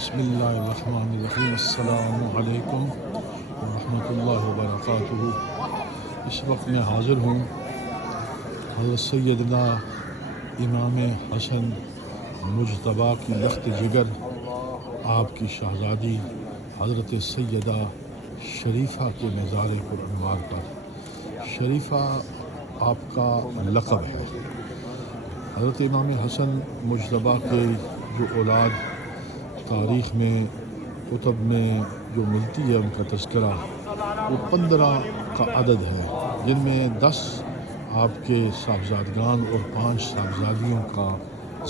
بسم اللہ الرحمن الرحیم۔ السلام علیکم ورحمۃ اللہ وبرکاتہ۔ اس وقت میں حاضر ہوں حضرت سیدنا امام حسن مجتبیٰ کی لخت جگر، آپ کی شہزادی حضرت سیدہ شریفہ کے مزار پرانوار پر۔ شریفہ آپ کا لقب ہے۔ حضرت امام حسن مجتبیٰ کے جو اولاد تاریخ میں کتب میں جو ملتی ہے، ان کا تذکرہ وہ 15 کا عدد ہے، جن میں 10 آپ کے صاحبزادگان اور 5 صاحبزادیوں کا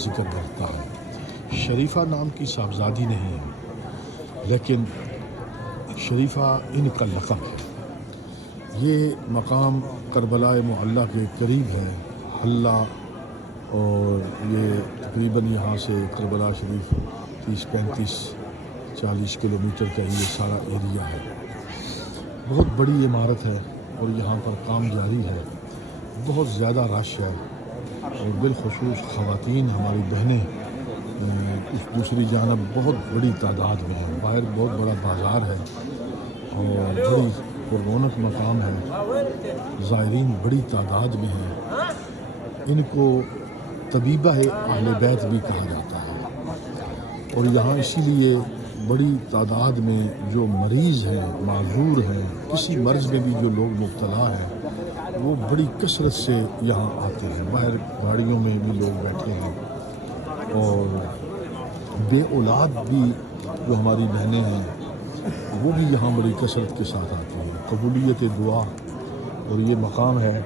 ذکر کرتا ہے۔ شریفہ نام کی صاحبزادی نہیں ہے، لیکن شریفہ ان کا لقب ہے۔ یہ مقام کربلا معلیٰ کے قریب ہے، حلہ، اور یہ تقریباً یہاں سے کربلا شریف 30-35-40 کلومیٹر کا یہ سارا ایریا ہے۔ بہت بڑی عمارت ہے اور یہاں پر کام جاری ہے۔ بہت زیادہ رش ہے اور بالخصوص خواتین ہماری بہنیں اس دوسری جانب بہت بڑی تعداد میں ہیں۔ باہر بہت بڑا بازار ہے اور بڑی پررونق مقام ہے، زائرین بڑی تعداد میں ہیں۔ ان کو طبیبہ اہل بیت بھی کہا جاتا ہے، اور یہاں اسی لیے بڑی تعداد میں جو مریض ہیں، معذور ہیں، کسی مرض میں بھی جو لوگ مبتلا ہیں، وہ بڑی کثرت سے یہاں آتے ہیں۔ باہر گاڑیوں میں بھی لوگ بیٹھے ہیں، اور بے اولاد بھی جو ہماری بہنیں ہیں وہ بھی یہاں بڑی کثرت کے ساتھ آتی ہیں۔ قبولیت دعا اور یہ مقام ہے۔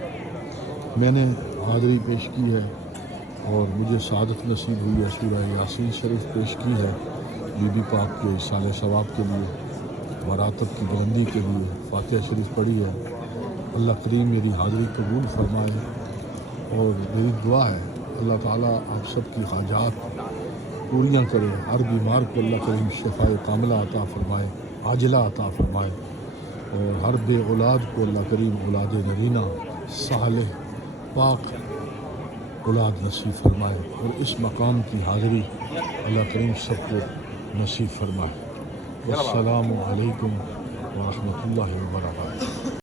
میں نے حاضری پیش کی ہے اور مجھے سعادت نصیب ہوئی ہے، سورہ یاسین شریف پیش کی ہے بی بی پاک کے اصال ثواب کے لیے، مراتب کی بلندی کے لیے فاتحہ شریف پڑھی ہے۔ اللہ کریم میری حاضری قبول فرمائے، اور میری دعا ہے اللہ تعالیٰ آپ سب کی حاجات پوریاں کرے۔ ہر بیمار کو اللہ کریم شفاء کاملہ عطا فرمائے، عاجلہ عطا فرمائے، اور ہر بے اولاد کو اللہ کریم اولاد نرینہ صالح پاک اولاد نصیب فرمائے، اور اس مقام کی حاضری اللہ کریم سب کو نصیب فرمائے۔ السلام علیکم ورحمۃ اللہ وبرکاتہ۔